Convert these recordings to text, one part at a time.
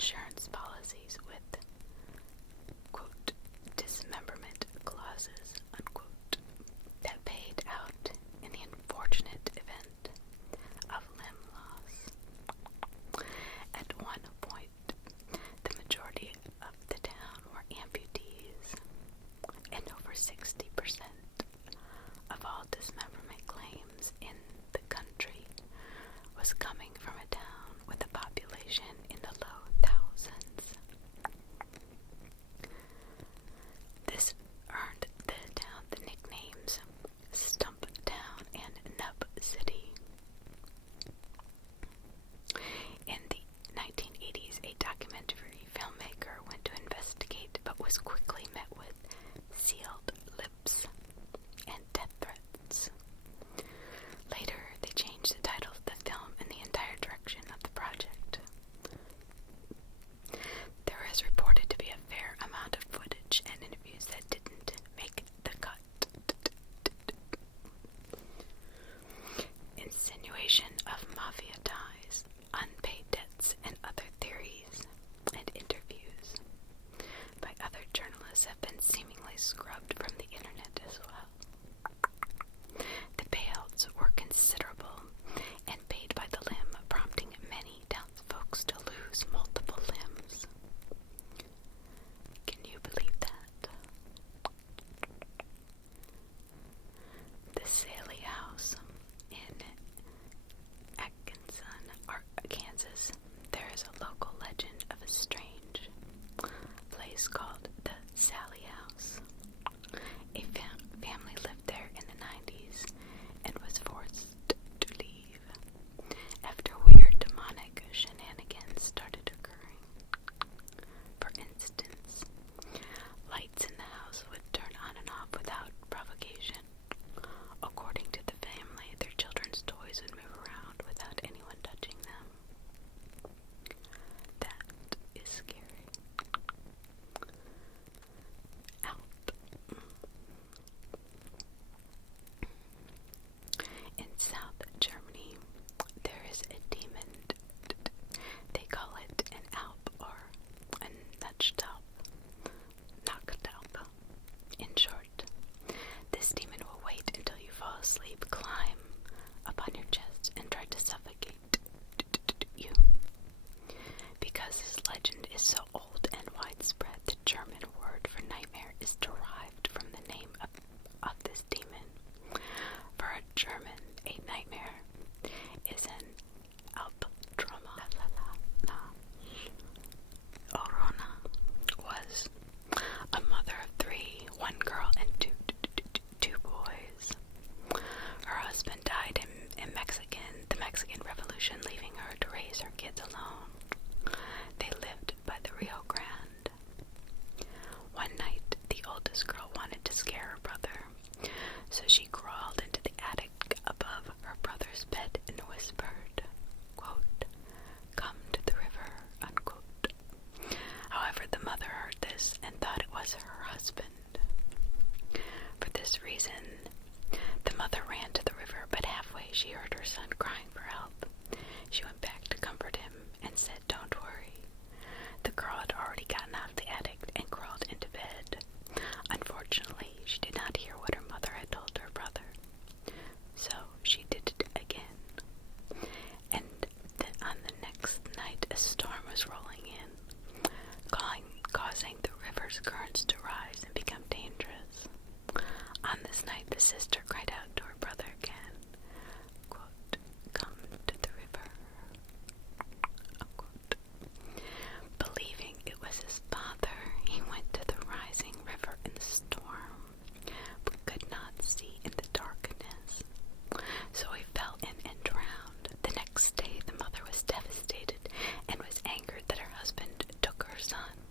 insurance policies with, quote, dismemberment clauses, unquote, that paid out in the unfortunate event of limb loss. At one point, the majority of the town were amputees, and over 60% of all dismemberment claims in the country was coming from a town with a population in the low thousands. This earned the town the nicknames Stump Town and Nub City. In the 1980s, a documentary filmmaker went to investigate but was quickly met with sealed lips and death threats. Later, they changed the title of the film and the entire direction of the project. There is reported to be a fair amount of footage and interviews that didn't make the cut. Insinuation of mafia ties, unpaid debts, and other theories and interviews by other journalists have been seemingly scrubbed from the internet as well. The payouts were considerable and paid by the limb, prompting many townsfolk to lose multiple limbs. Can you believe that? The SALLIE house in Atkinson, Kansas, there is a local legend of a strange place called the SALLIE house. A family lived there in the 90s and was forced to leave after weird demonic shenanigans started occurring. For instance, lights in the house would turn on and off without provocation. According to the family, their children's toys would move around without anyone touching them. That is scary. Out. In South Germany, there is a demon. They call it an Alp or a Nachtstaub. In short, this demon will wait until you fall asleep, climb up on your chest, and try to suffocate you. Because this legend is so old and widespread, the German word for nightmare is derived from the name of this demon. For a German, a nightmare is an Albtrauma. LLORONA was a mother of three, one girl and two boys. Her husband died in the Mexican Revolution, leaving her to raise her kids alone. They lived by the Rio Grande. One night, the oldest girl wanted to scare her brother, so she crawled into the attic above her brother's bed and whispered, quote, "Come to the river," unquote. However, the mother heard this and thought it was her husband. For this reason, the mother ran to the river, but halfway she heard her son crying for help. She went back to comfort him and said, "Don't worry." The girl had already gotten out of the attic and crawled into bed. Unfortunately, she did not hear what her mother had told her brother, so she did it again. And then on the next night, a storm was rolling in, causing the river's currents to rise and become dangerous. On this night, the sister cried out to her brother again, quote, "Come to the river," unquote. Believing it was his father, he went to the rising river in the storm, but could not see in the darkness. So he fell in and drowned. The next day, the mother was devastated and was angered that her husband took her son.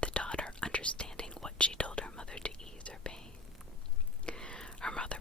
The daughter, understanding what she told her mother to ease her pain. Her mother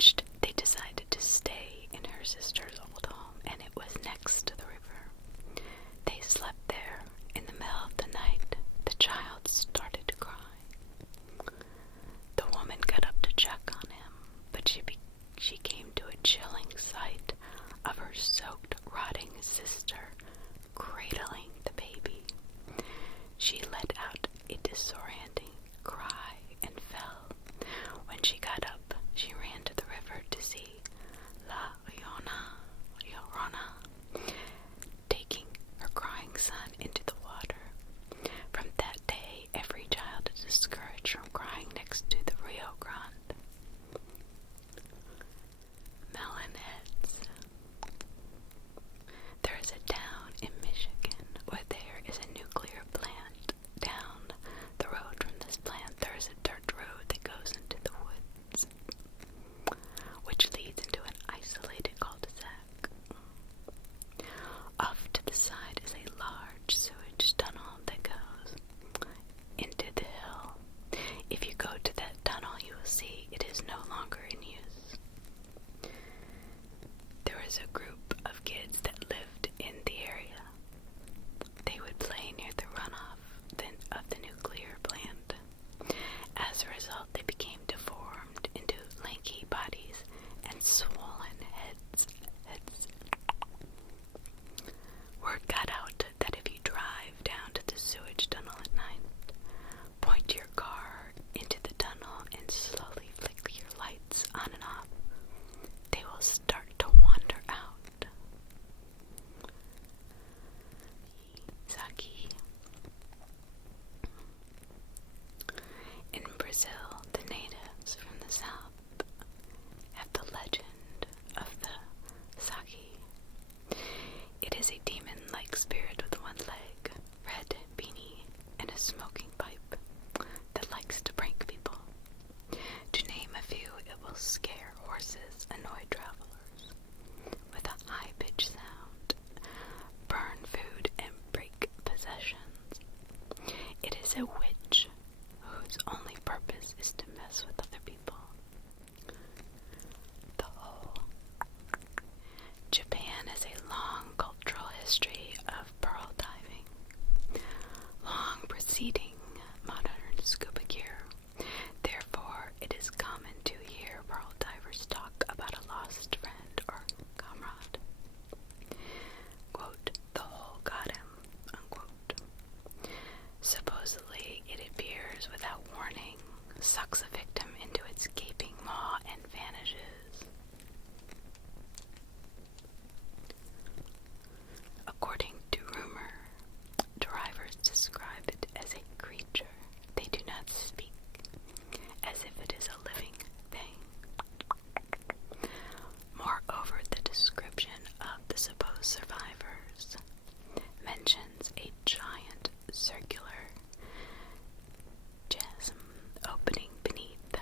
which they decided to stay in her sister's old home, and it was next to the river. They slept there. In the middle of the night, the child started to cry. The woman got up to check on him, but she came to a chilling sight of her soaked, rotting sister cradling the baby. She let out a disorienting cry and fell. When she got up, she ran to the river to see LLORONA taking her crying son into the water. From that day, every child is discouraged from crying next to the Rio Grande. Melon heads. There is a town in Michigan where there is a nuclear plant. Down the road from this plant, there is a dirt road that goes into the woods, which leads into an isolated cul-de-sac. Off to the side is a large sewage tunnel that goes into the hill. If you go to that tunnel, you will see it is no longer in use. There is a group of kids that lived in the area. They would play near the runoff of the nuclear plant. As a result, they became deformed into lanky bodies and swollen heads. Word got out that if you drive down to the sewage tunnel at night, point your car into the tunnel and slowly flick your lights on and off, they will start to wander out. SACI. In Brazil, the natives from the south have the legend of the SACI. It is a demon-like spirit with one leg, red beanie, and a smoking pipe that likes to prank people. To name a few, it will scare horses, annoy travelers with a high-pitched sound, burn food, and break possessions. It is a witch whose only purpose is to mess with other people. The whole. Japan has a long cultural history of pearl diving, long preceding modern scuba gear. Therefore, it is common to hear pearl divers talk about a lost friend or comrade. Quote, the hole got him, unquote. Supposedly, it appears without warning, sucks a victim into its gaping maw, and vanishes. According to rumor, divers describe it as a creature. They do not speak as if it is a living thing. Moreover, the description of the supposed survivors mentions a giant circular chasm opening beneath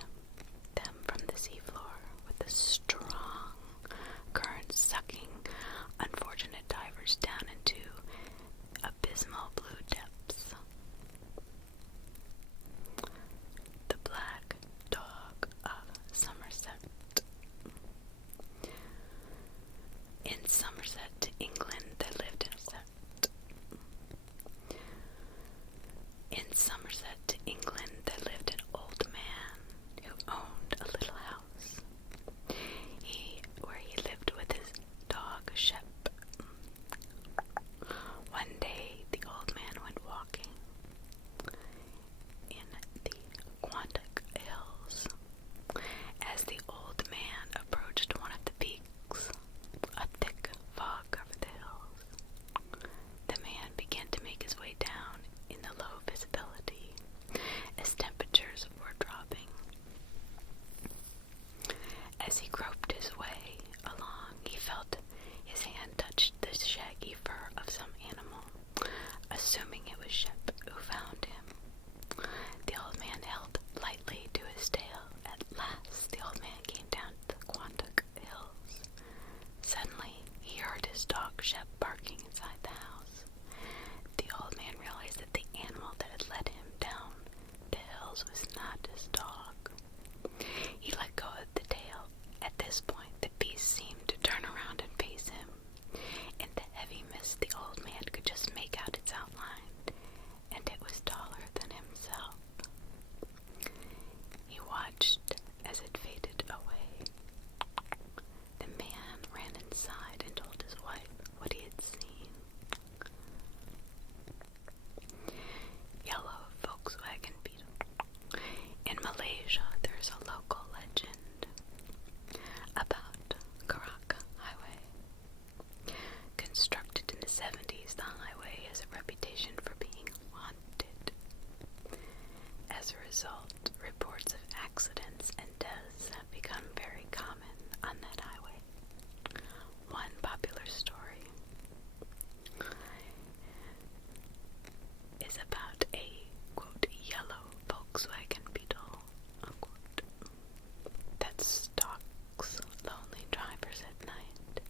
result, reports of accidents and deaths have become very common on that highway. One popular story is about a, quote, yellow Volkswagen Beetle, unquote, that stalks lonely drivers at night,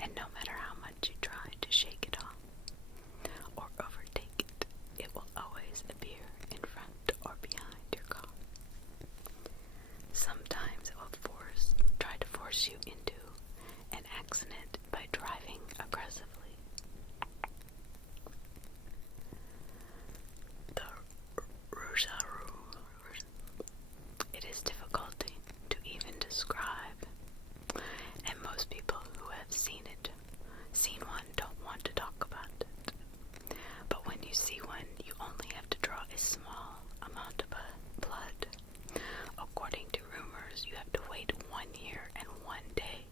and no matter how much you try to shake it off or overtake it, it will always appear in front or behind your car. Sometimes it will try to force you into an accident by driving aggressively. The ROUGAROU. It is difficult to even describe, and most people who have seen one don't want to talk about it. But when you see one, you only have to draw a small amount of blood. According to rumors, you have to wait 1 year and 1 day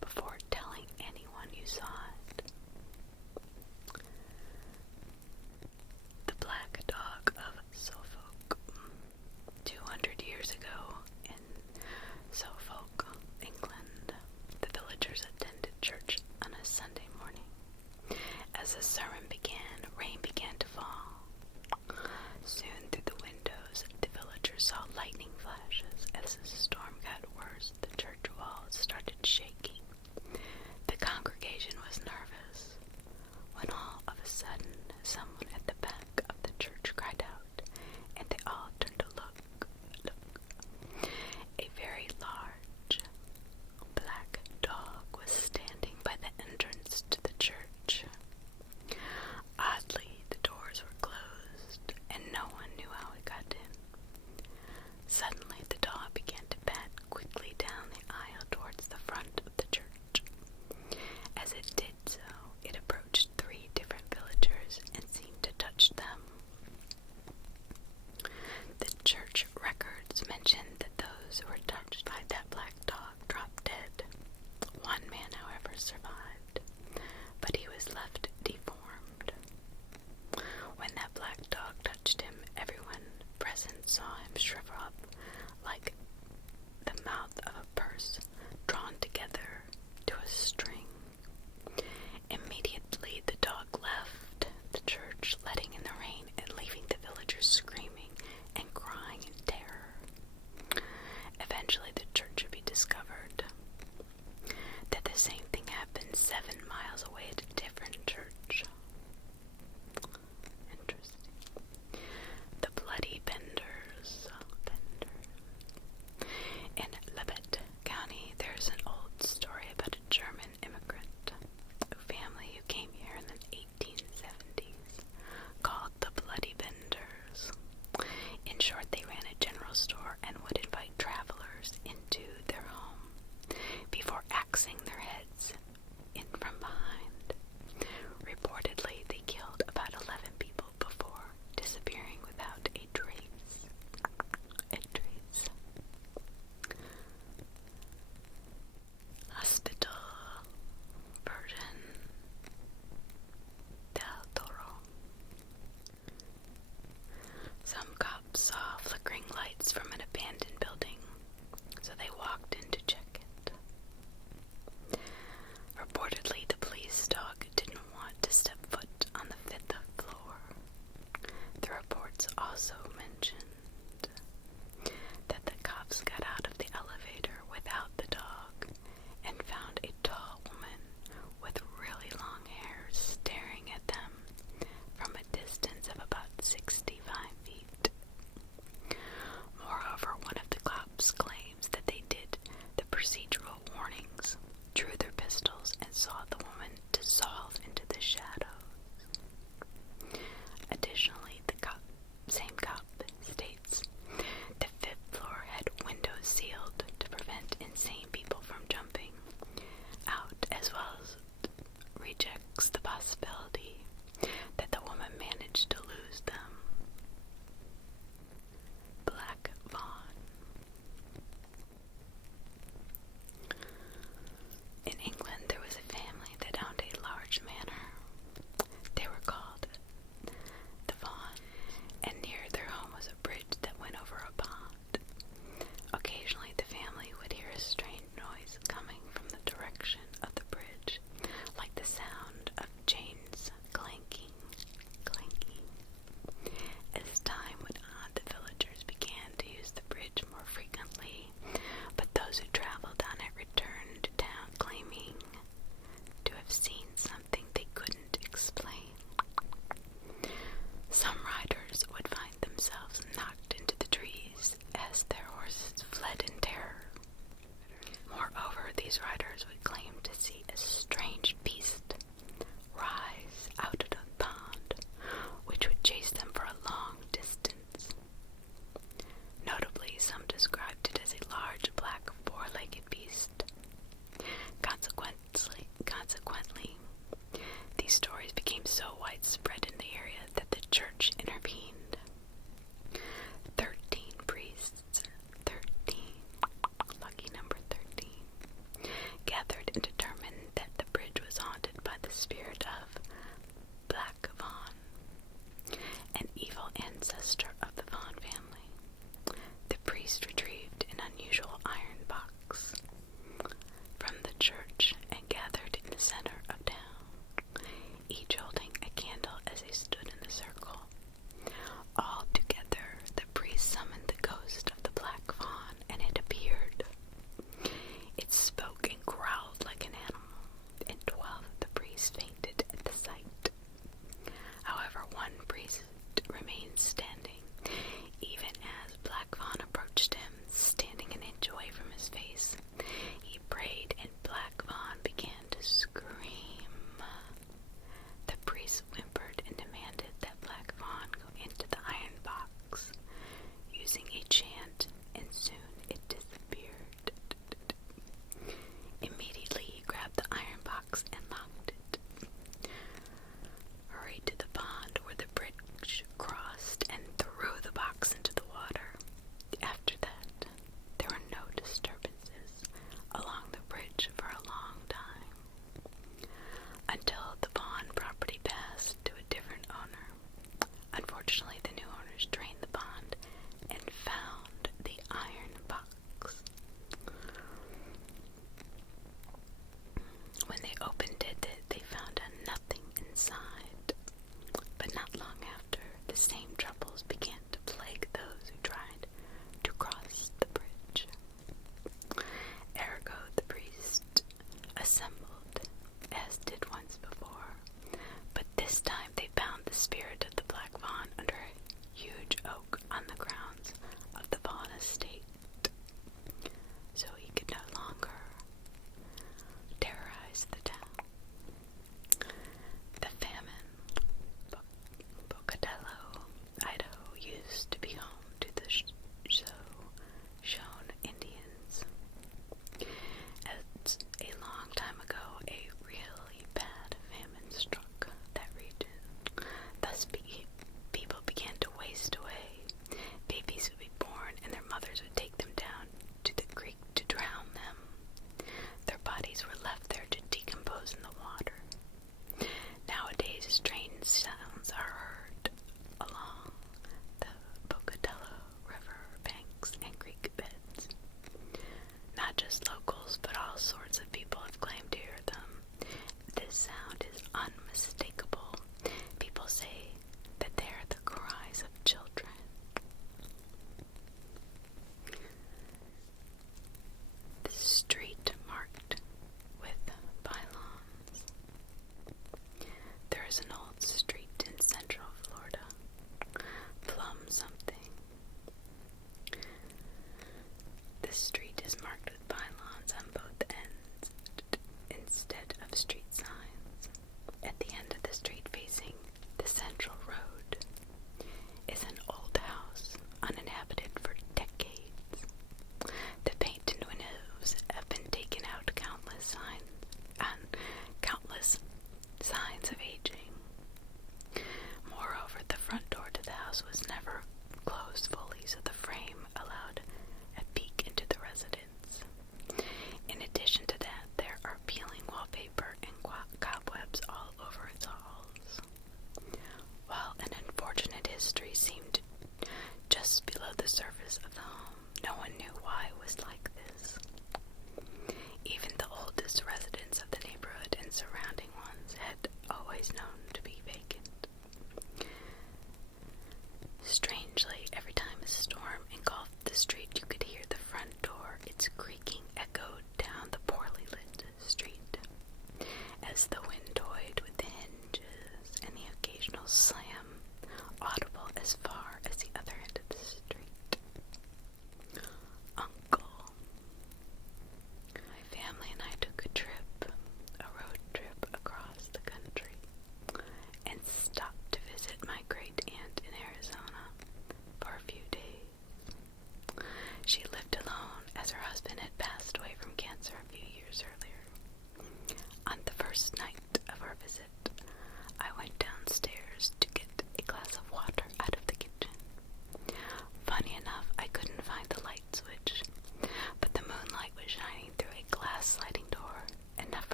before telling anyone you saw it. The Black Dog of Suffolk. 200 years ago in Suffolk, England, the villagers attended church on a Sunday morning. As the sermon began, rain began to fall. Soon through the windows, the villagers saw lightning flashes. As the storm got worse, the church walls started shaking. The congregation was nervous, when all of a sudden, someone at the back of the church cried out, and they all turned to look. A very large black dog was standing by the entrance to the church. Oddly, the doors were closed, and no one knew how it got in. Suddenly, the dog began to pat quickly down the aisle towards the front of the church. As it did so, it approached 3 different villagers and seemed to touch them. The church records mention that those who were touched by that black dog dropped dead. One man, however, survived, but he was left deformed. When that black dog touched him, everyone present saw him shrivel up like the mouth of a purse drawn together to a string. Immediately the dog left the church, letting in the rain and leaving the villagers screaming and crying in terror. Eventually the church would be discovered. That the same thing happened 7 miles away at a different church. Interesting. The Bloody Benders. In Labette County, there's an old story about a German immigrant family who came here in the 1870s, called the Bloody Benders. In short, they ran a general store and would invite travelers into their home before axing their heads in from behind. Reportedly, they killed about 11 people before disappearing without a trace. Hospital VIRGEN del TORO. Some cops saw flickering lights from an abandoned building, so they walked in to check it. Reportedly, the police dog didn't want to step foot on the 5th floor. The reports also mentioned that the cops got out of the elevator without the dog and found a tall woman with really long hair staring at them from a distance of about 65 feet. Moreover,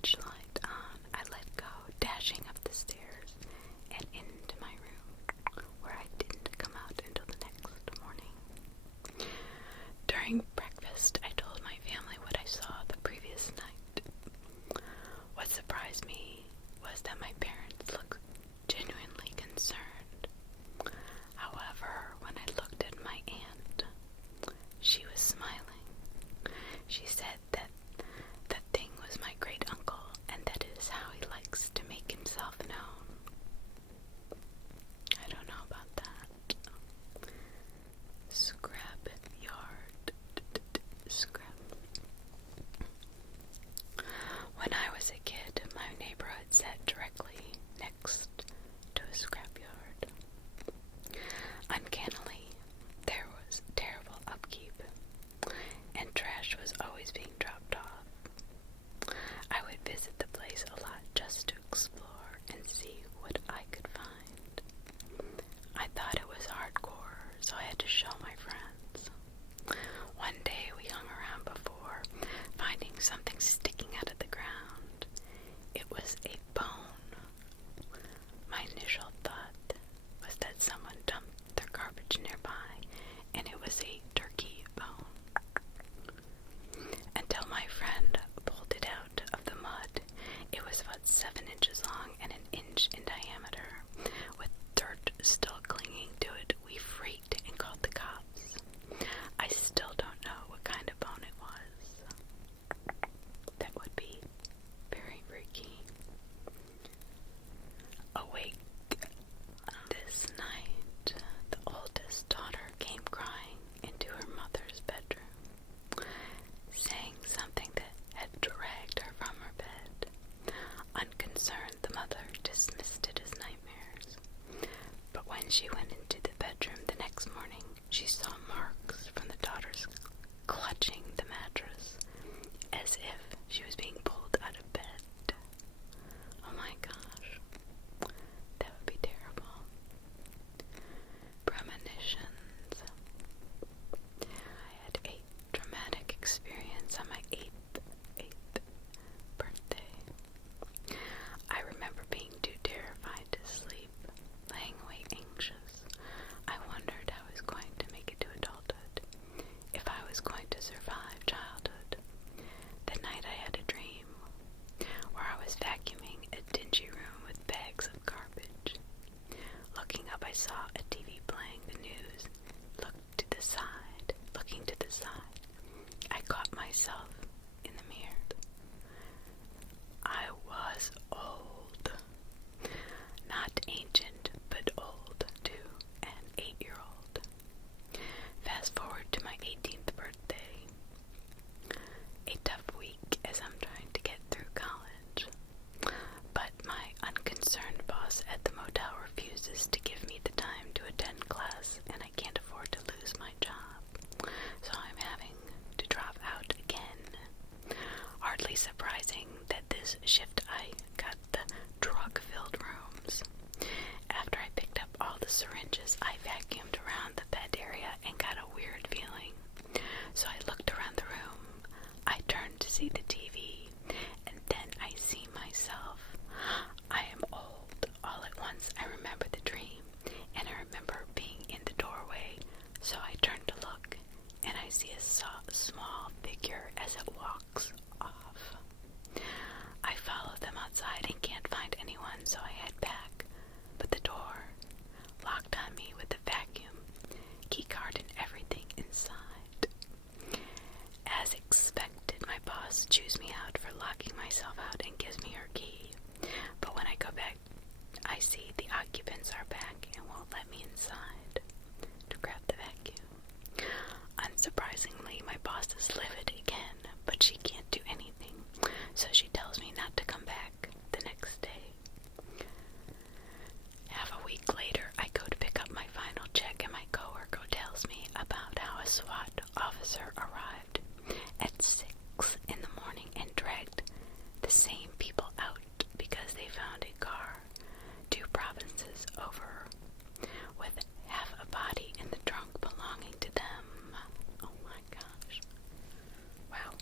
beach light on, I let go, dashing up the stairs and into my room, where I didn't come out until the next morning. During breakfast, I told my family what I saw the previous night. What surprised me was that my parents looked genuinely concerned. However, when I looked at my aunt, she was smiling. She said that the thing was my great uncle, and that is how he likes to make himself known. I don't know about that. Scrapyard. Scrap. When I was a kid, my neighborhood sat directly next to a scrapyard. Uncannily, there was terrible upkeep, and trash was always being dropped off. I would visit the place a lot just to explore and see what I could find. I thought it was hardcore, so I had to show my friends. One day we hung around before finding something sticking out of the ground. It was a bone. My initial thought was that someone dumped their garbage nearby, and it was a turkey bone. Until my friend pulled it out of the mud, it was about 7 inches long and an inch in diameter. With dirt still clinging to it, we freaked and called the cops. I still don't know what kind of bone it was. That would be very freaky. Awake this night, the oldest daughter came crying into her mother's bedroom, saying something that had dragged her from her bed. Unconcerned, the mother dismissed it as nightmares. But when she went into the bedroom the next morning, she saw marks from the daughter's clutching the mattress, as if she was being pulled out of bed. Oh my gosh, that would be terrible. Premonitions. I had a traumatic experience on my 8th birthday. I remember being too terrified to sleep, laying awake anxious. I wondered how I was going to make it to adulthood, if I was going to survive childhood. That night I had a dream where I was vacuuming a dingy room with bags of garbage. Looking up, I saw a TV playing the news. Looking to the side, I caught myself in the mirror. I was old. Not ancient, but old to an 8-year-old. Fast forward to my 18th birthday. A tough week as I'm trying to get through college. But my unconcerned boss at the motel refuses to give me the time to attend class, and I can't afford to lose my job. So I'm having to drop out again. Hardly surprising that this shift I got the drug-filled rooms. After I picked up all the syringes, I vacuumed around the bed area and got a weird feeling. So I looked around the room. I turned to see the TV, and then I see myself. I am old. All at once I remember the dream, and I remember being in the doorway. So I turn to look, and I see a small figure as it walks off. I follow them outside and can't find anyone, so I head back. But the door locked on me with the vacuum, keycard, and everything inside. As expected, my boss chews me out for locking myself out and gives me her key. But when I go back, I see the occupants are back and won't let me inside to grab the vacuum. Unsurprisingly, my boss is livid again, but she can't do anything, so she tells me not to come back the next day. Half a week later, I go to pick up my final check, and my coworker tells me about how a SWAT officer arrived at 6 in the morning and dragged the same people out because they found a car 2 provinces over with half a body in the trunk belonging to them. Oh my gosh. Wow.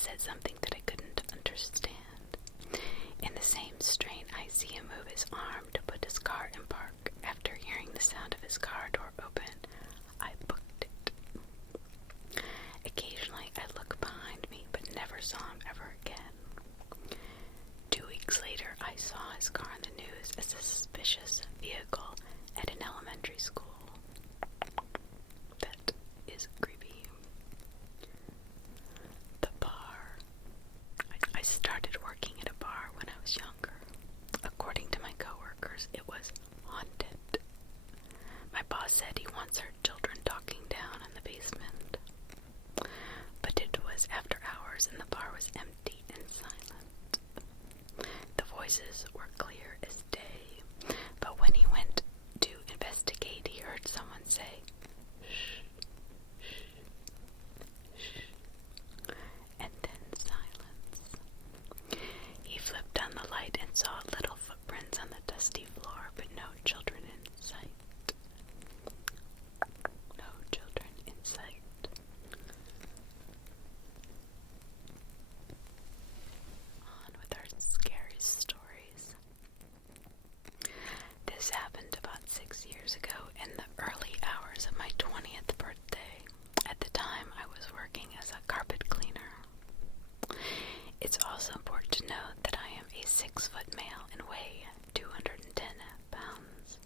said something that I couldn't understand. In the same strain, I see him move his arm to put his car in park. After hearing the sound of his car door open, I booked it. Occasionally, I look behind me, but never saw him ever again. 2 weeks later, I saw his car on the news as a suspicious vehicle at an elementary school. That is creepy. The bar. I started working at a bar when I was younger. According to my coworkers, it was haunted. My boss said he once heard children talking down in the basement. But it was after hours and the bar was empty and silent. The voices were clear as day, but when he went to investigate, he heard someone say, "Shh, shh, shh," and then silence. He flipped on the light and saw little footprints on the dusty floor, but no children in sight. No children in sight. On with our scary stories. This happened about 6 years ago in the early hours of my 20th birthday. At the time, I was working as a carpet cleaner. It's also important to note that I am a 6-foot male and weigh 210 pounds.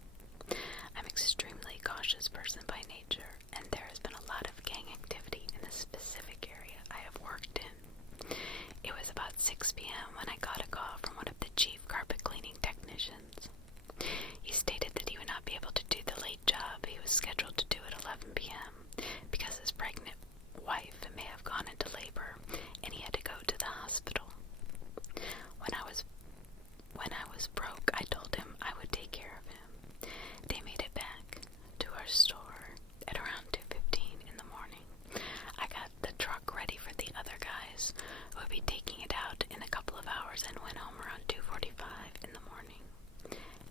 I'm an extremely cautious person by nature, and there has been a lot of gang activity in the specific area I have worked in. It was about 6 p.m. when I got a call from one of the chief carpet cleaning technicians. He stated that he would not be able to do the late job he was scheduled to do at 11 p.m. because his pregnant wife may have gone into labor and he had to go to the hospital. When I was broke, I told him I would take care of him. They made it back to our store at around 2:15 in the morning. I got the truck ready for the other guys who would be taking it out in a couple of hours and went home around 2:45 in the morning.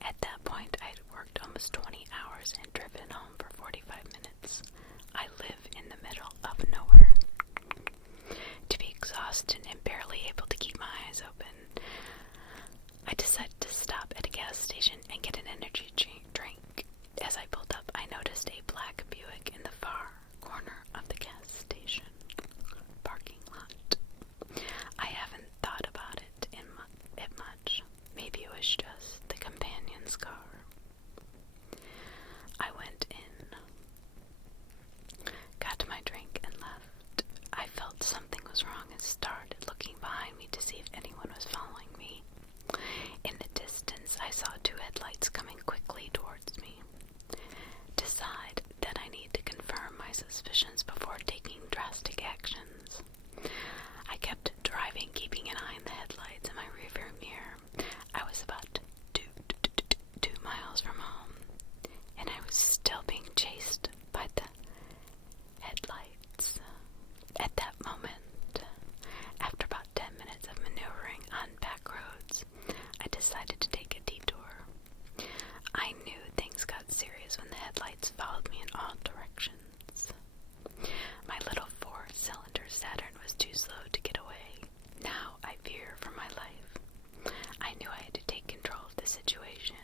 At that point, I had worked almost 20 hours and driven home for 45 minutes. I live in the middle of nowhere. To be exhausted and barely able to keep my eyes open, I decided to stop at a gas station and get an energy drink. As I pulled up, I noticed a black Buick in the far corner of the gas station parking lot. I haven't thought about it much. Maybe it was just the companion's car. I went in, got my drink, and left. I felt something was wrong and started looking behind me to see if anyone was following me. In the distance, I saw 2 headlights coming quickly towards me. Decide that I need to confirm my suspicions before taking drastic actions. I kept driving, keeping an eye on the headlights in my rearview mirror. I was about 2 miles from home, and I was still being chased by the headlights. At that moment, after about 10 minutes of maneuvering on back roads, I decided to take a detour. I knew things got serious when the headlights followed me in all directions. My little 4-cylinder Saturn was too slow to get away. Now I fear for my life. I knew I had to take control of the situation.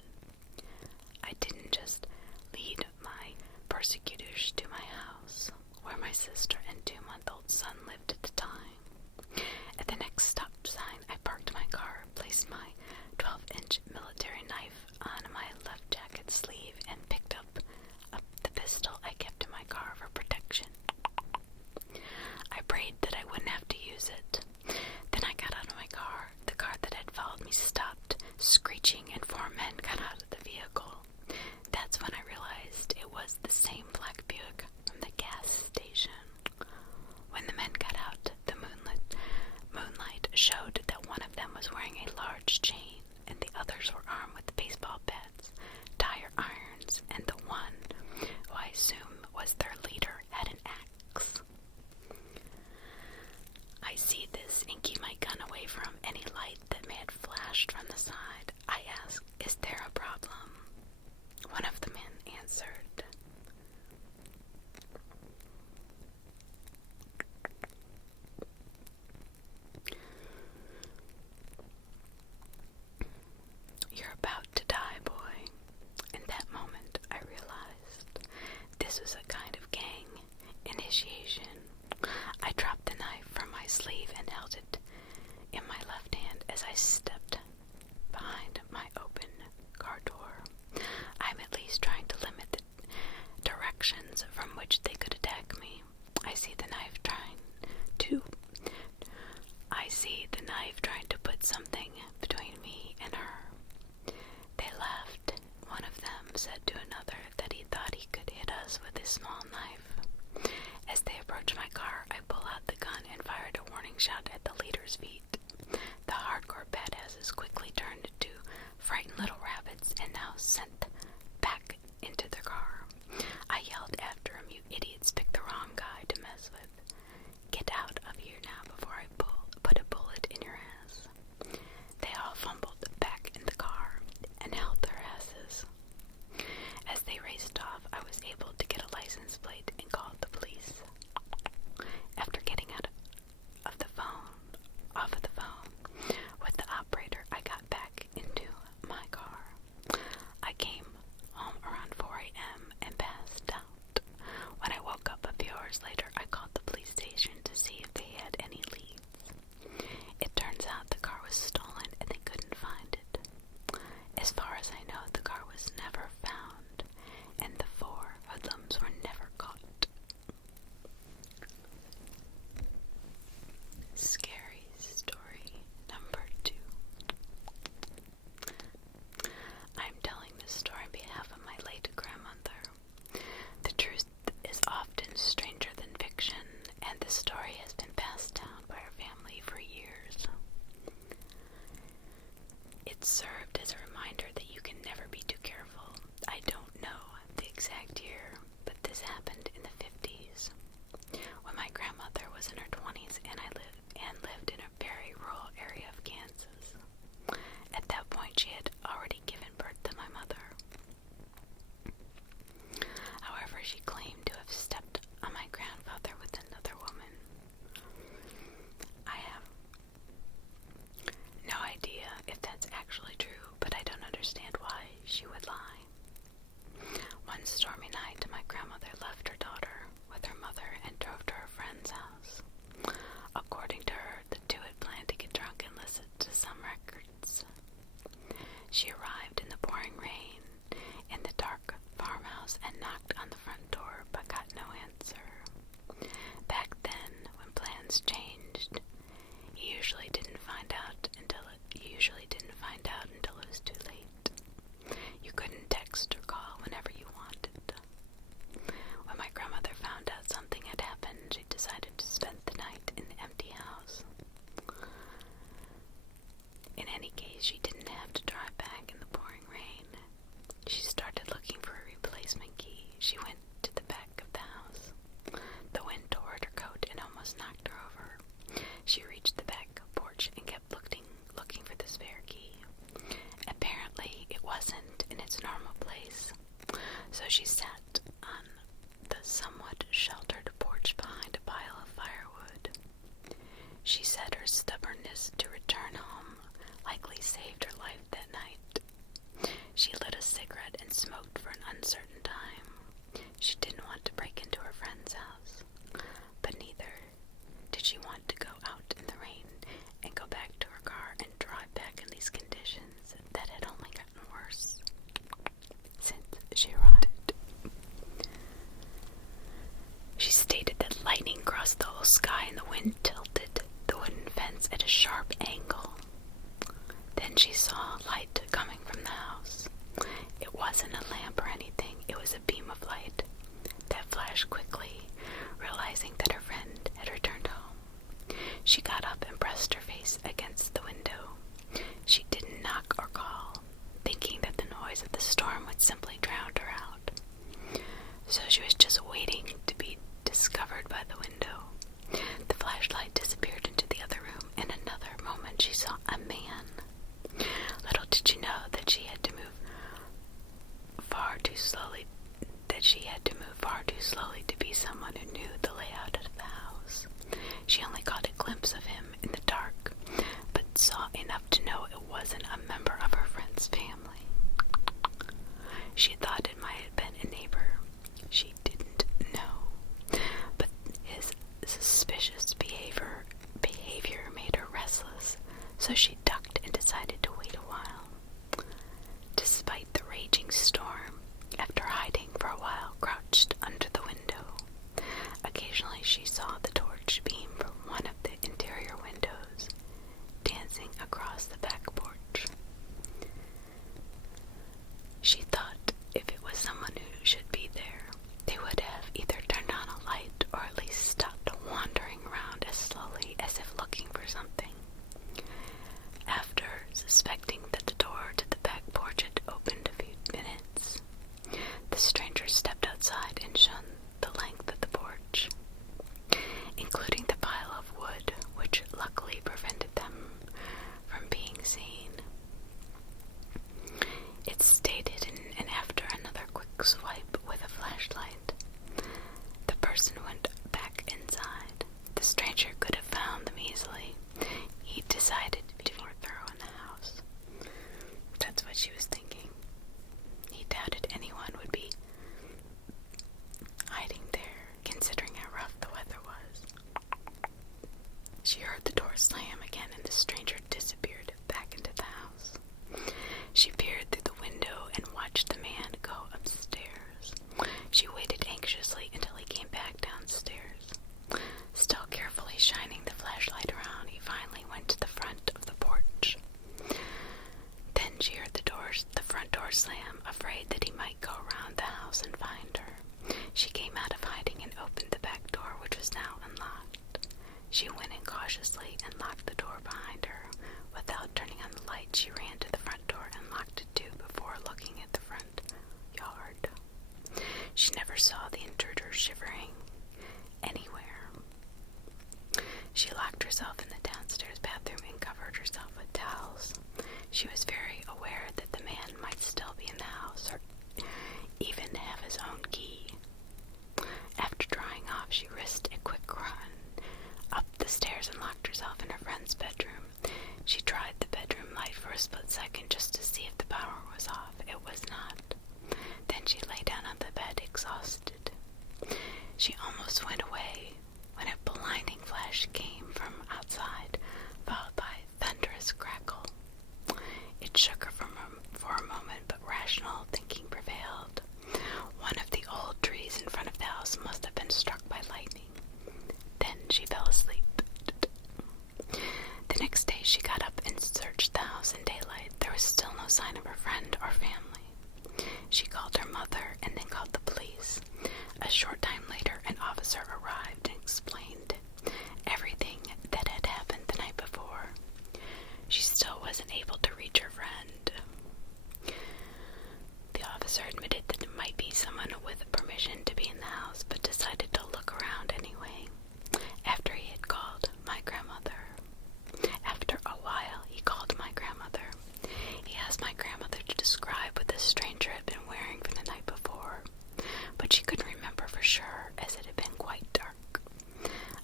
I didn't just lead my persecutors to my house, where my sister and 2-month-old son lived at the time. At the next stop sign, I parked my car, placed my 12-inch military knife on my left jacket sleeve, and picked up the pistol I kept in my car for protection. I prayed that I wouldn't have to use it. Then I got out of my car. The car that had followed me stopped, screeching, and 4 men got out of the vehicle. That's when I realized it was the same black Buick from the gas station. When the men got out, the moonlight showed that one of them was wearing a large chain, and the others were armed with baseball bats, tire irons, and the one, who I assume was their leader, had an axe. I see this and keep my gun away from any light that may have flashed from the side. I asked, "Is there a problem?" One of the men answered, as I stepped behind my open car door. I'm at least trying to limit the directions from which they could attack me. I see the knife trying to put something between me and her. They laughed. One of them said to another that he thought he could hit us with his small knife. As they approached my car, I pull out the gun and fired a warning shot at the leader's feet. The hardcore badasses quickly turned into frightened little rabbits and now sent back into their car. I yelled after him, "You idiots picked the wrong guy to mess with. Get out of here now before I put a bullet in your ass." They all fumbled back in the car and held their asses. As they raced off, I was able to get a license plate and called the police. After getting off the phone with the operator, I got back into my car. I came home around 4 a.m. and passed out. When I woke up a few hours later, I called the police station to see if they had any leads. It turns out the car was stolen and they couldn't find it. As far as I know, the car was never found, and the 4 hoodlums were never caught. Scary story number 2. I'm telling this story on behalf of my late grandmother. The truth is often stranger than fiction, and the story has been passed down by our family for years. It served as a reminder that you can never be too careful. I don't know the exact year, but this happened in the 50s, when my grandmother was in her 20s and lived in a very rural area of Kansas. At that point, she had already given birth to my mother. However, she claimed to have stepped on my grandfather with another woman. I have no idea if that's actually true, but I don't understand why she would lie. One stormy night, my grandmother left her daughter with her mother and drove to her friend's house. According to her, the two had planned to get drunk and listen to some records. She arrived in the pouring rain in the dark farmhouse and knocked on the front door but got no answer. Back then, when plans changed, you usually didn't find out until it was too late. You couldn't text or call whenever you wanted. When my grandmother found out something had happened, she decided to spend the night in the empty house. In any case, she didn't have to drive back in the pouring rain. She started looking for a replacement key. She went to the back of the house. The wind tore at her coat and almost knocked her over. She reached the back porch and kept looking for the spare key. Apparently, it wasn't in its normal place, so she sat on the somewhat sheltered porch behind a pile of firewood. She said her stubbornness to return home likely saved her life that night. She lit a cigarette and smoked for an uncertain time. She didn't want to break into her friend's house, but neither did she want to go out in the rain and go back to her car and drive back in these conditions that had only gotten worse since she arrived. She stated that lightning crossed the whole sky and the wind tilted the wooden fence at a sharp angle. Then she saw light coming from the house. It wasn't a lamp or anything, it was a beam of light that flashed quickly, realizing that her friend had returned home. She got up and pressed her face against the window. She didn't knock or call, thinking that the noise of the storm would simply drown her out. So she was just waiting to be discovered by the window. The flashlight disappeared into the other room. In another moment, she saw a man. Little did she know that she had to move far too slowly to be someone who knew the layout of the house. She only caught a glimpse of him in the dark, but saw enough to know it wasn't a member of her friend's family. She thought it might have been a neighbor. She didn't know, but his suspicious behavior made her restless, so she ducked and locked the door behind her. Without turning on the light, she ran to the front door and locked it too before looking at the front yard. She never saw the intruder shivering anywhere. She locked herself in the downstairs bathroom and covered herself with towels. She was very aware that the man might still be in the house or even have his own key. After drying off, she risked a quick run up the stairs and locked herself in her friend's bedroom. She tried the bedroom light for a split second just to see if the power was off. It was not. Then she lay down on the bed, exhausted. She almost went away when a blinding flash came from outside, followed by a thunderous crackle. It shook her for a moment, but rational thinking prevailed. One of the old trees in front of the house must have been struck by lightning. Then she fell asleep. The next day she got up and searched the house in daylight. There was still no sign of her friend or family. She called her mother and then called the police. A short time later, an officer arrived and explained everything that had happened the night before. She still wasn't able to reach her friend. The officer admitted that it might be someone with permission to be in the house, but decided to look around anyway. After he had called my grandmother. After a while, he called my grandmother. He asked my grandmother to describe what this stranger had been wearing for the night before, but she couldn't remember for sure, as it had been quite dark.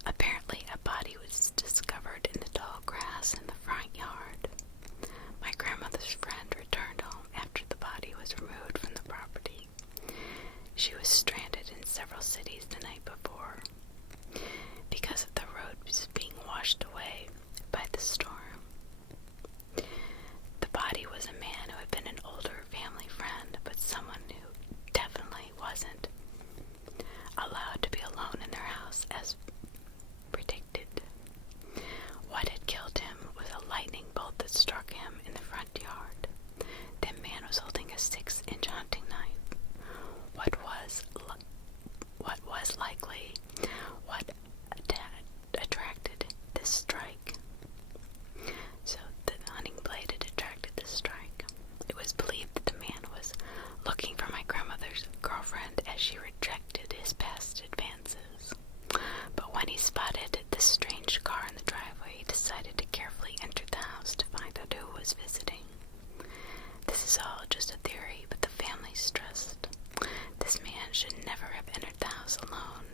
Apparently, a body was discovered in the tall grass in the front yard. My grandmother's friend returned home after the body was removed from the property. She was stranded in several cities the night before because of the road was being washed away by the storm. The body was a man who had been an older family friend, but someone who definitely wasn't allowed to be alone in their house as predicted. What had killed him was a lightning bolt that struck him in the front yard. The man was holding a 6-inch hunting knife. What was likely what attracted this strike. So the hunting blade had attracted this strike. It was believed that the man was looking for my grandmother's girlfriend as she rejected his past advances. But when he spotted this strange car in the driveway, he decided to carefully enter the house to find out who was visiting. This is all just a theory, but the family stressed this man should never have entered the house alone.